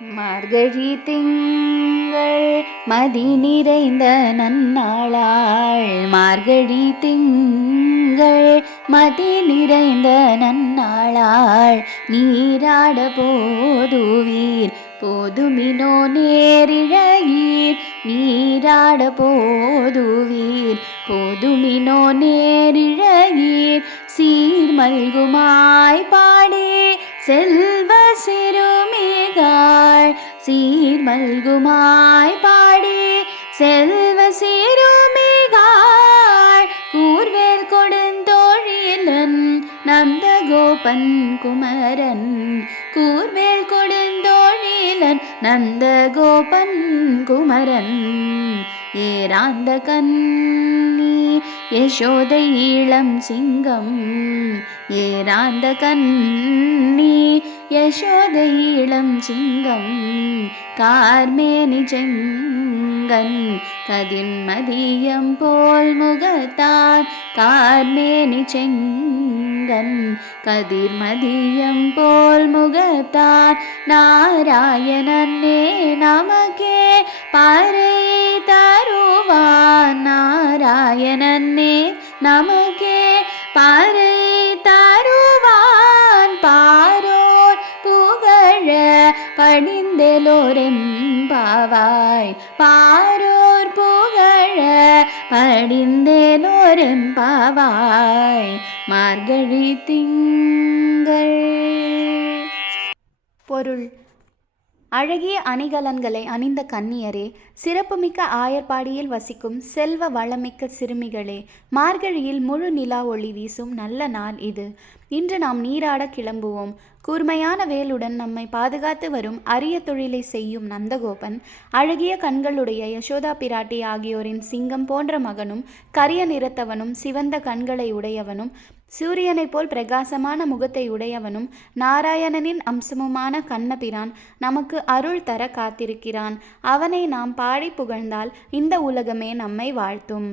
மார்கழி திங்கள் மதி நிறைந்த நன்னாளாள். மார்கழி திங்கள் மதி நிறைந்த நன்னாளாள். நீராட போதுவீர் போதுமினோ நேரிழையீர். நீராட போதுவீர் போதுமினோ நேரிழையீர். சீர் மல்குமாய் பாடி செல்வ சிறுமிகாள். சீர் மல்குமாய் பாடி செல்வ சிறுமிகாள். கூர்வேல் கொடுந்தோழிலன் நந்தகோபன் குமரன். கூர்வேல் கொடுந்தோழிலன் நந்தகோபன் குமரன். ஏராந்த கண்ணி யசோதை இளம் சிங்கம். ஏராந்த கண்ணி யசோதை இளம் சிங்கம். கார்மேனி செங்கன் கதிர்மதியம் போல் முகத்தான். கார்மேனி செங்கன் கதிர்மதியம் போல் முகத்தான். நாராயணனே நமக்கே பறை தருவான். நாராயணனே நமக்கே பறை தருவான். பாரோர் புகழ படிந்தேலோரெம்பாவாய். பாரோர் புகழ படிந்தேலோரெம்பாவாய். மார்கழி திங்கள். பொருள்: அழகிய அணிகலன்களை அணிந்த கன்னியரே, சிறப்புமிக்க ஆயர்பாடியில் வசிக்கும் செல்வ வளமிக்க சிறுமிகளே, மார்கழியில் முழு நிலா ஒளி வீசும் நல்ல நாள் இது. இன்று நாம் நீராட கிளம்புவோம். கூர்மையான வேலுடன் நம்மை பாதுகாத்து வரும் அரிய தொழிலை செய்யும் நந்தகோபன், அழகிய கண்களுடைய யசோதா பிராட்டி ஆகியோரின் சிங்கம் போன்ற மகனும், கரிய நிறத்தவனும், சிவந்த கண்களை உடையவனும், சூரியனைப் போல் பிரகாசமான முகத்தை உடையவனும், நாராயணனின் அம்சமுமான கண்ணபிரான் நமக்கு அருள் தர காத்திருக்கிறான். அவனை நாம் பாடி புகழ்ந்தால் இந்த உலகமே நம்மை வாழ்த்தும்.